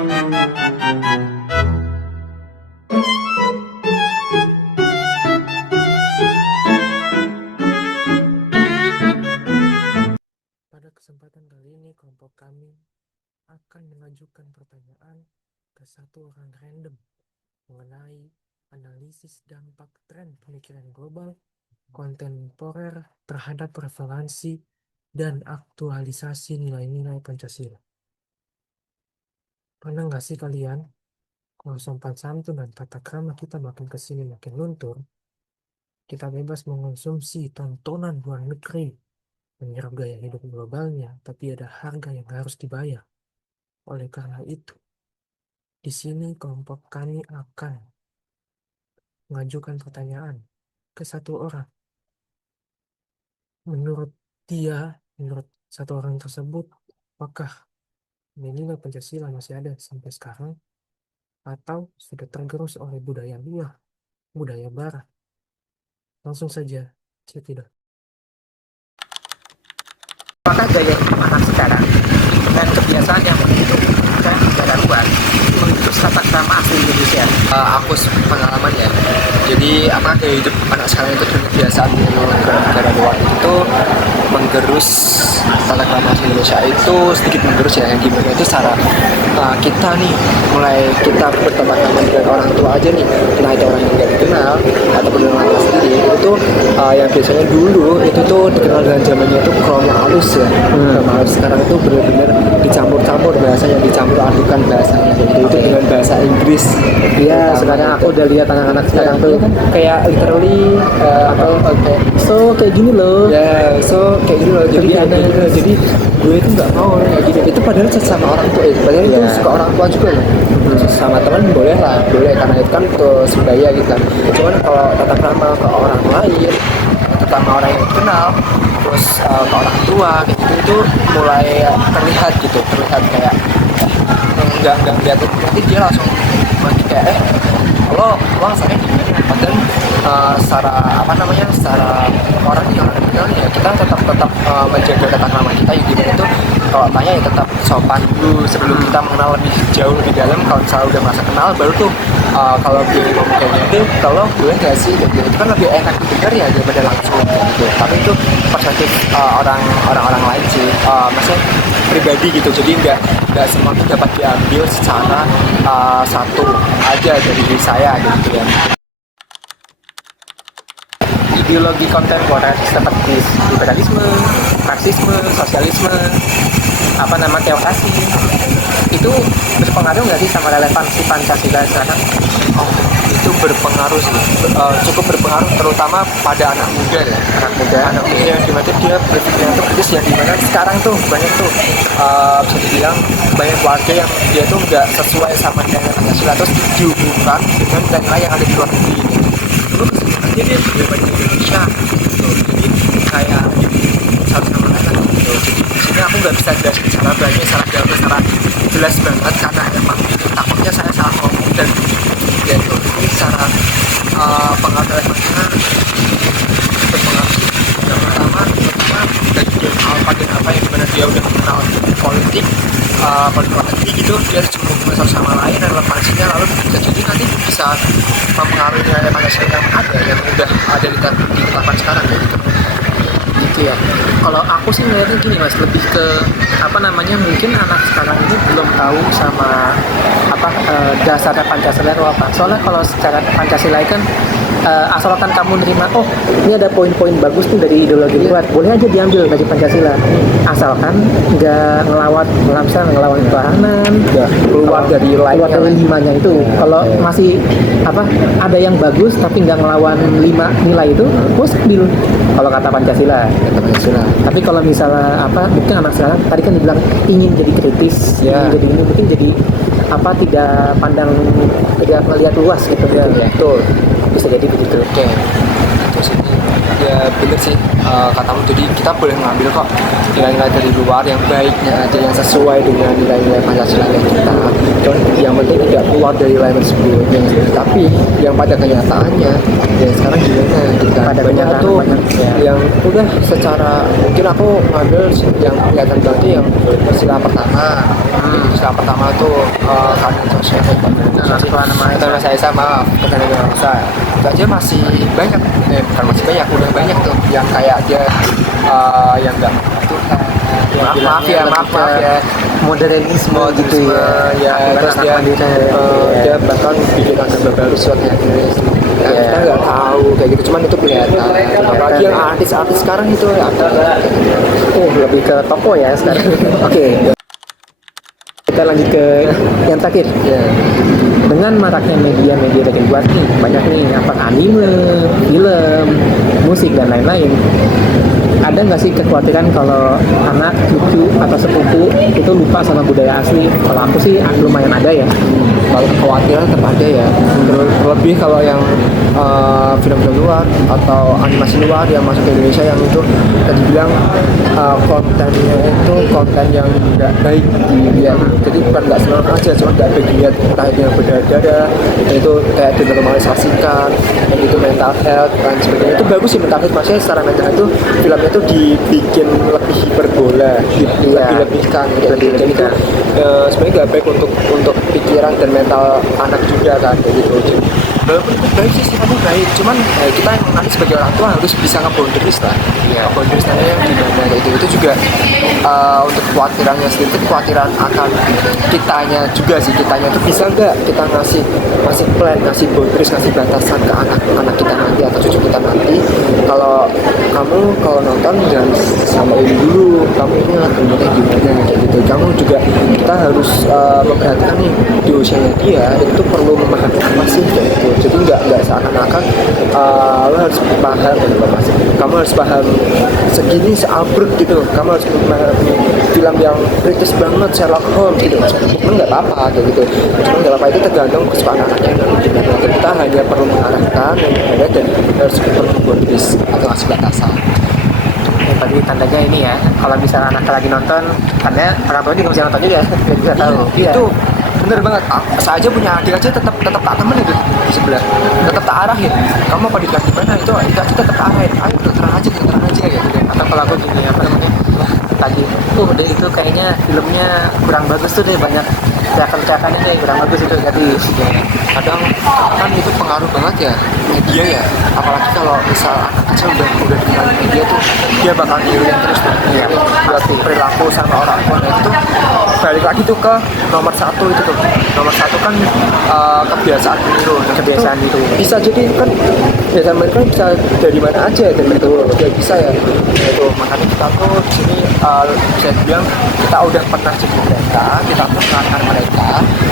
Pada kesempatan kali ini, kelompok kami akan mengajukan pertanyaan ke satu orang random mengenai analisis dampak tren pemikiran global kontemporer terhadap relevansi dan aktualisasi nilai-nilai Pancasila. Pernah nggak sih kalian, kalau sopan santun dan tata krama kita makin kesini makin luntur, kita bebas mengonsumsi tontonan luar negeri, menyerap gaya hidup globalnya, tapi ada harga yang harus dibayar. Oleh karena itu, di sini kelompok kami akan mengajukan pertanyaan ke satu orang. Menurut satu orang tersebut, apakah nilai Pancasila masih ada sampai sekarang atau sudah tergerus oleh budaya luar, budaya barat? Langsung saja, saya tidak. Apakah gaya hidup anak sekarang dan kebiasaan yang begitu dan negara luar mengikut tata krama asli Indonesia? Aku pengalaman ya. Jadi apakah gaya hidup anak sekarang itu dan kebiasaan negara luar itu menggerus tata krama asli Indonesia itu sedikit menggerus ya. Yang gimana itu secara kita nih mulai kita berteman dengan orang tua aja nih, entah itu orang yang nggak dikenal ataupun orang sendiri itu yang biasanya dulu itu tuh dikenal dengan zamannya itu kromo halus ya. Halus sekarang itu benar-benar dicampur-campur bahasanya, dicampur adukan bahasanya itu dengan bahasa Inggris. Iya, sekarang aku udah lihat anak-anak sekarang tuh kayak literally so kayak gini loh. Ya, so kayak gini loh. Jadi gue itu nggak mau kayak gini. Itu padahal sesama orang tua itu, padahal itu suka orang tua juga loh. Sama teman boleh lah, boleh karena itu kan tuh sebaya gitu kan. Cuman kalau tata krama ke orang lain, terutama orang yang dikenal, terus ke orang tua kayak gitu itu mulai terlihat kayak nggak lihat nanti dia langsung mati kayak lo uang saya gimana, padahal secara orang yang kenal ya kita tetap menjaga tata krama kita ya gimana itu. Kalau tanya ya tetap sopan dulu sebelum kita mengenal lebih jauh lebih dalam. Kalau misalnya udah merasa kenal baru tuh kalau dia ngomong kayak gitu, kalau boleh nggak sih gitu, itu kan lebih enak didengar ya daripada langsung gitu. Tapi itu perspektif orang lain sih, maksudnya pribadi gitu. Jadi nggak semua itu dapat diambil secara satu aja dari diri saya gitu ya. Ideologi kontemporer seperti liberalisme, marxisme, sosialisme, teokrasi itu berpengaruh nggak sih sama relevansi Pancasila sekarang? Itu berpengaruh sih, cukup berpengaruh terutama pada anak muda yang dimana dia berpikirnya tuh kritis ya, dimana sekarang tuh banyak tuh bisa dibilang banyak warga yang dia tuh nggak sesuai sama nilai Pancasila terus dihubungkan dengan nilai yang ada di luar negeri ini. Terus dia berbeda Indonesia gitu. Jadi kayak satu sama lain gitu. Jadi di sini aku nggak bisa jelasin secara banyak, secara jelas banget karena emang takutnya saya salah ngomong dan ya itu secara pengaruh efeknya berpengaruh yang pertama dari apa yang dimana dia udah mengenal politik luar negeri gitu, dia cuma satu sama lain dan relevansinya lalu bisa jadi nanti bisa mempengaruhi nilai Pancasila yang ada yang udah ada di tetapkan sekarang gitu ya. Kalau aku sih ngeliatnya gini mas, lebih ke mungkin anak sekarang ini belum tahu sama dasar Pancasila itu apa. Soalnya kalau secara Pancasila kan asalkan kamu nerima, oh ini ada poin-poin bagus nih dari ideologi luar, boleh aja diambil dari Pancasila, asalkan nggak ngelawan kerahanan, keluar dari limanya itu. Kalau masih ada yang bagus tapi nggak ngelawan 5 nilai itu, bos deal kalau kata Pancasila. Tapi kalau misalnya mungkin anak sekarang tadi kan dibilang ingin jadi kritis, ingin jadi ini, mungkin jadi tidak melihat luas gitu ya. Betul, bisa jadi begitu. Oke. Terus ya bener sih katamu, jadi kita boleh ngambil kok nilai-nilai dari luar yang baiknya aja yang sesuai dengan nilai-nilai Pancasila yang kita, yang penting tidak keluar dari nilai tersebut. Tapi yang pada kenyataannya ya sekarang gimana gitu kan, Pada banyak kenyataan tuh banyak, ya. yang udah secara mungkin aku ngambil yang kelihatan banget tuh yang sila pertama. Sila pertama tuh kanan sosial ketenaga saya sama ketenaga bangsa itu aja masih banyak, bukan masih banyak, udah banyak tuh yang kayak dia yang nggak Tuhan, maaf ya modernisme gitu ya. terus dia dia bahkan bikin agama baru suatu yang kita nggak tahu kayak gitu, cuman itu kelihatan. Apalagi yang artis-artis sekarang itu ada Lebih ke toko ya sekarang. Oke, kita lanjut ke yang terakhir. ya. Dengan maraknya media-media tadi buat nih, banyak nih apa anime, film, musik dan lain-lain. Ada nggak sih kekhawatiran kalau anak, cucu atau sepupu itu lupa sama budaya asli? Kalau aku sih lumayan ada ya. Kalau kekhawatiran tetap ada ya, terlebih kalau yang film-film luar atau animasi luar yang masuk ke Indonesia yang itu tadi bilang kontennya itu konten yang nggak baik dilihat, jadi bukan nggak senang aja, cuma nggak baik dilihat, entah itu yang berdarah-darah, itu kayak dinormalisasikan, dan itu mental health dan sebagainya. Itu bagus sih mental health, maksudnya secara mental itu filmnya itu dibikin lebih hiperbola, dilebih-lebihkan gitu. Jadi itu sebenarnya nggak baik untuk pikiran dan mental anak juga kan kayak gitu. Jadi, walaupun itu baik sih, sifatnya baik, cuman kita yang nanti sebagai orang tua harus bisa nge-boundaries lah. Nge-boundaries tadi yang gimana kayak gitu. Itu juga untuk kekhawatirannya sendiri, kekhawatiran akan kitanya juga sih, kitanya itu bisa nggak kita ngasih plan, ngasih boundaries, ngasih batasan ke anak kita nanti atau cucu kita nanti. Kalau kamu kalau nonton jangan sama ini dulu, kamu ingat umurnya gimana kayak gitu. Kamu juga, kita harus memperhatikan nih di usianya dia itu perlu memahami apa sih kayak gitu. Jadi nggak seakan-akan lo harus paham gitu mas, kamu harus paham segini seabrek gitu, kamu harus memahami film yang kritis banget Sherlock Holmes gitu, cuman nggak apa-apa kayak gitu, cuman nggak apa-apa, itu tergantung kesukaan anaknya dan kita hanya perlu mengarahkan yang benar dan harus perlu boundaries atau ngasih batasan. Tadi tandanya ini ya, kalau misalnya anak lagi nonton, karena orang tua juga bisa nonton juga, biar bisa tahu. Itu bener banget. Saya aja punya adik aja tetap tak temenin gitu di sebelah, tetap tak arahin, kamu apa di mana itu adik aja tetap arahin, ayo terang aja gitu Atau kalau aku gini apa namanya, tadi deh itu kayaknya filmnya kurang bagus tuh deh, banyak teriakan-teriakannya deh kurang bagus itu, jadi kadang kan itu pengaruh banget ya media ya, apalagi kalau misal anak kecil udah kenal media tuh dia bakal niruin terus tuh buat perilaku sama orang tua. Nah itu balik lagi tuh ke nomor satu itu tuh, nomor satu kan kebiasaan meniru. kebiasaan itu. Bisa jadi kan kebiasaan mereka bisa dari mana aja, dari itu dia bisa ya itu. Makanya kita tuh di sini bisa bilang kita udah pernah jadi mereka, kita pun mengantar mereka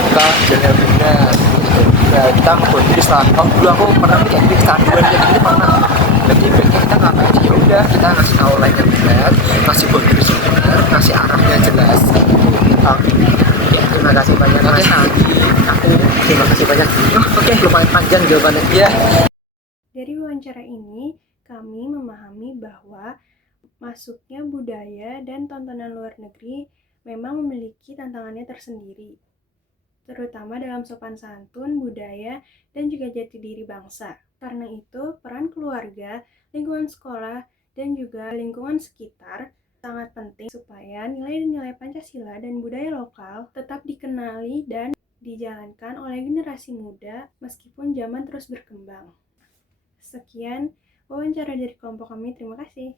ke jalan benar gitu. Ya kita ngebondis lah, oh dulu aku pernah kayak gini, kecanduan kayak gini pernah, jadi baiknya kita ngapain sih, ya udah kita ngasih tahu like yang benar, ngasih bondis yang benar, ngasih arahnya jelas. Ya, terima kasih banyak Mas Aldi. Terima kasih banyak. Oke, lumayan panjang jawabannya. Ya. Dari wawancara ini, kami memahami bahwa masuknya budaya dan tontonan luar negeri memang memiliki tantangannya tersendiri, terutama dalam sopan santun, budaya, dan juga jati diri bangsa. Karena itu, peran keluarga, lingkungan sekolah, dan juga lingkungan sekitar sangat penting supaya nilai-nilai Pancasila dan budaya lokal tetap dikenali dan dijalankan oleh generasi muda meskipun zaman terus berkembang. Sekian wawancara dari kelompok kami, terima kasih.